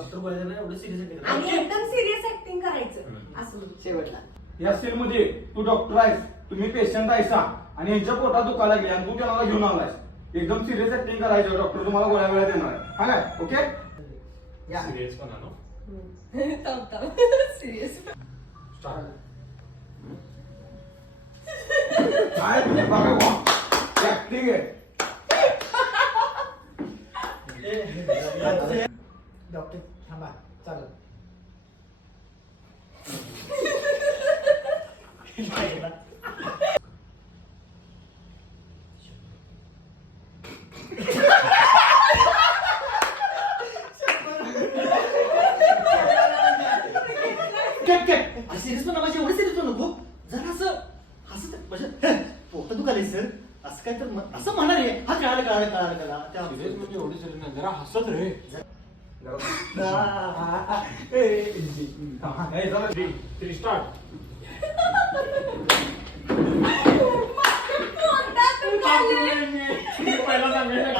एवढं सिरियस आणि एकदम सिरियस ऍक्टिंग करायचं असं शेवटला. या सीन मध्ये तू डॉक्टर आहेस, तुम्ही पेशंट आहेसा आणि यांच्या पोटात दुखायला लागले आणि तू त्याला घेऊन आलायस. एकदम सिरियस ऍक्टिंग करायचं. डॉक्टर तुम्हाला गोळ्या वेळा देणार आहे. हा काय? ओके? सिरियस पण आलो सिरियस काय ऍक्टिंग आहे. डॉक्टर थांबा चालू. सिरियस पण माझी एवढं सिरियस पण नको जरा असं असं म्हणजे पोट दुखाले सर असं काय तर असं म्हणणार आहे. हा कळालं त्या सिरियस म्हणजे एवढी सिरियस नाही, जरा हसत रे. Three start. पहिला सांगितलं